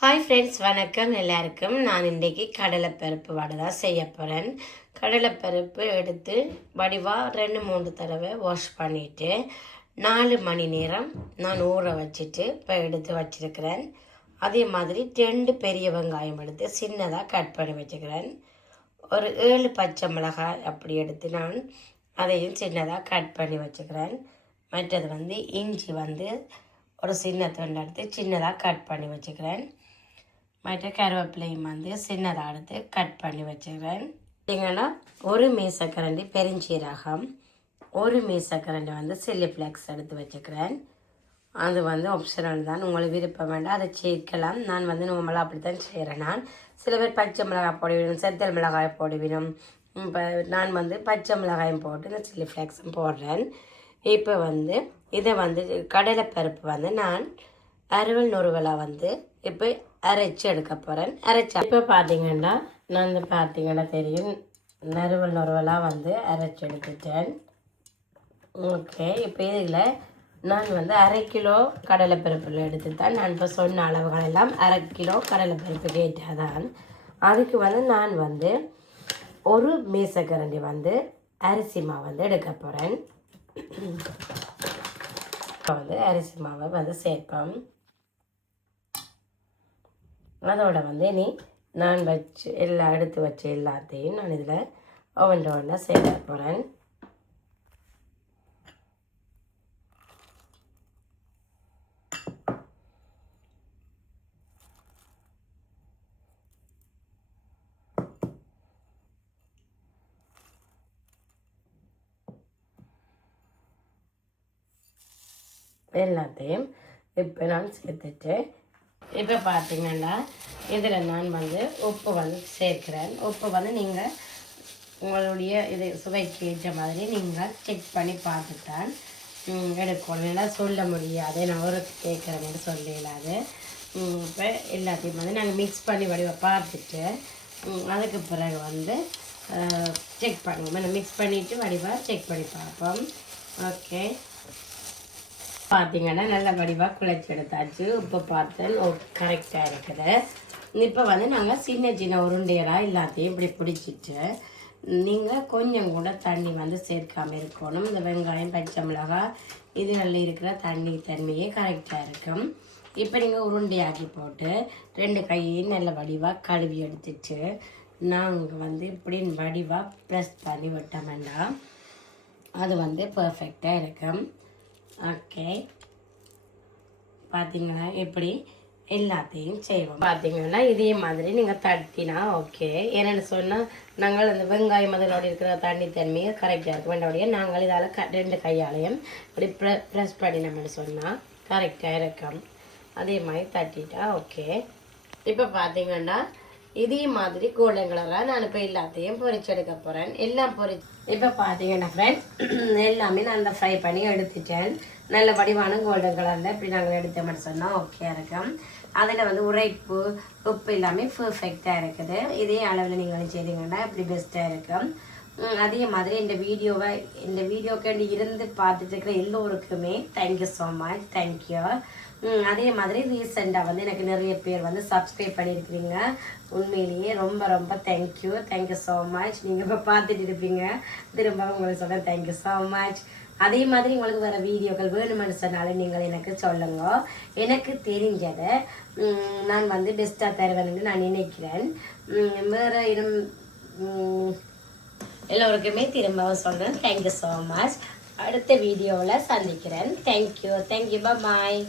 Hi friends, வணக்கம் எல்லாருக்கும். நான் இன்றைக்கி கடலைப்பருப்பு வடை தான் செய்ய போகிறேன். கடலைப்பருப்பு எடுத்து வடிவாக 2-3 தடவை வாஷ் பண்ணிவிட்டு 4 மணி நேரம் நான் ஊற வச்சுட்டு இப்போ எடுத்து வச்சுருக்கிறேன். அதே மாதிரி 2 பெரிய வெங்காயம் எடுத்து சின்னதாக கட் பண்ணி வச்சுக்கிறேன். ஒரு 7 பச்சை மிளகாய் அப்படி எடுத்து நான் அதையும் சின்னதாக கட் பண்ணி வச்சுக்கிறேன். மற்றது இஞ்சி ஒரு சின்ன துண்டு எடுத்து சின்னதாக கட் பண்ணி வச்சுக்கிறேன். மற்ற கருவேப்பிலையும் சின்னதாக எடுத்து கட் பண்ணி வச்சுக்கிறேன். பார்த்தீங்கன்னா ஒரு மீசக்கரண்டி பெருஞ்சீரகம், ஒரு மீசக்கரண்டி சில்லி ஃப்ளேக்ஸ் எடுத்து வச்சுக்கிறேன். அது ஆப்ஷனல் தான், உங்களுக்கு விருப்பம் வேண்டாம் அதை சேர்க்கலாம். நான் நார்மலாக அப்படி தான் செய்கிறேன். நான் சில பேர் பச்சை மிளகாய் போடுவிடும், செத்தல் மிளகாய் போடுவிடும். இப்போ நான் பச்சை மிளகாயும் போட்டு இந்த சில்லி ஃப்ளேக்ஸும் போடுறேன். இப்போ இதை கடலைப்பருப்பு நான் அறுவல் நுறுவலாக இப்போ அரைச்சி எடுக்க போகிறேன். இப்போ பார்த்தீங்கன்னா நான் பார்த்தீங்கன்னா தெரியும், நறுவல் நுறுவலாக அரைச்சி எடுத்துட்டேன். ஓகே, இப்போ இதில் நான் 1/2 கிலோ கடலைப்பருப்பில் எடுத்து தான் நான் இப்போ சொன்ன அளவுகள் எல்லாம் 1/2 கிலோ கடலைப்பருப்பு கேட்டால் தான். அதுக்கு நான் ஒரு மீசக்கரண்டி அரிசி மாவு எடுக்க போகிறேன். அரிசி மாவை சேர்ப்போம். அதோட நீ நான் எடுத்து வச்ச எல்லாத்தையும் நான் இதில் ஒவ்வொன்றா சேர்க்க போகிறேன். எல்லாத்தையும் இப்போ நான் சேர்த்துட்டு இப்போ பார்த்தீங்கன்னா இதில் நான் உப்பு சேர்க்கிறேன். உப்பு நீங்கள் உங்களுடைய இது சுவைக்கு ஏற்ற மாதிரி நீங்கள் செக் பண்ணி பார்த்துட்டான் எடுக்கணும். எல்லாம் சொல்ல முடியாது, நான் ஒரு கேட்குறேன்னு சொல்லலாது. இப்போ எல்லாத்தையும் நாங்கள் மிக்ஸ் பண்ணி பார்த்துட்டு அதுக்கு பிறகு செக் பண்ணுவோம். மிக்ஸ் பண்ணிவிட்டு வடிவாக செக் பண்ணி பார்ப்போம். ஓகே, பார்த்தீங்கன்னா நல்ல வடிவாக குழைச்சி எடுத்தாச்சு. உப்பு பார்த்தேன், கரெக்டாக இருக்குது. இப்போ நாங்கள் சின்ன சின்ன உருண்டைகளாக எல்லாத்தையும் இப்படி பிடிச்சிட்டு நீங்கள் கொஞ்சம் கூட தண்ணி சேர்க்காமல் இருக்கணும். இந்த வெங்காயம் பச்சை மிளகாய் இதுகளில் இருக்கிற தண்ணியே கரெக்டாக இருக்கும். இப்போ நீங்கள் உருண்டையாக்கி போட்டு 2 கையையும் நல்ல வடிவாக கழுவி எடுத்துட்டு நாங்கள் இப்படி வடிவாக ப்ரெஸ் பண்ணி விட்டோம்னா அது பர்ஃபெக்டாக இருக்கும். ஓகே, பார்த்தீங்கன்னா எப்படி எல்லாத்தையும் செய்வோம். பார்த்தீங்கன்னா இதே மாதிரி நீங்கள் தட்டினா ஓகே. என்னென்னு சொன்னால் நாங்கள் அந்த வெங்காயம் அதனோட இருக்கிற தண்ணித்தன்மையை கரெக்டாக இருக்கும். வேண்டோடைய நாங்கள் இதால் 2 கையாலையும் இப்படி ப்ரெஸ் பண்ணினோம்னு சொன்னால் கரெக்டாக இருக்கும். அதே மாதிரி தட்டிட்டா ஓகே. இப்போ பார்த்தீங்கன்னா இதே மாதிரி கோல்டன் கலராக நான் இப்போ எல்லாத்தையும் பொரிச்செடுக்க போகிறேன். எல்லாம் இப்போ பார்த்தீங்கன்னா ஃப்ரெண்ட்ஸ் எல்லாமே நான் ஃப்ரை பண்ணி எடுத்துட்டேன். நல்ல வடிவான கோல்டன் கலரில் இப்படி நாங்கள் எடுத்த மட்டும் சொன்னால் ஓகே இருக்கும். அதில் உரைப்பு உப்பு எல்லாமே பர்ஃபெக்டாக இருக்குது. இதே அளவில் நீங்கள் செய்தீங்கன்னா இப்படி பெஸ்ட்டாக இருக்கும். அதே மாதிரி இந்த வீடியோக்கு இருந்து பார்த்துட்டு இருக்கிற எல்லோருக்குமே தேங்க்யூ ஸோ மச், தேங்க்யூ. அதே மாதிரி ரீசெண்டாக எனக்கு நிறைய பேர் சப்ஸ்கிரைப் பண்ணியிருக்கிறீங்க. உண்மையிலேயே ரொம்ப ரொம்ப தேங்க்யூ ஸோ மச். நீங்கள் இப்போ பார்த்துட்டு இருப்பீங்க, திரும்ப உங்களுக்கு சொல்ல தேங்க்யூ ஸோ மச். அதே மாதிரி உங்களுக்கு வர வீடியோக்கள் வேணுமென்னு சொன்னாலும் நீங்கள் எனக்கு சொல்லுங்க. எனக்கு தெரிஞ்சதை நான் பெஸ்ட்டாக தருவேன்னு நான் நினைக்கிறேன். வேறு எல்லோருக்குமே திரும்பவும் சொல்கிறேன் தேங்க்யூ ஸோ மச். அடுத்த வீடியோவில் சந்திக்கிறேன். தேங்க்யூ, பாய்.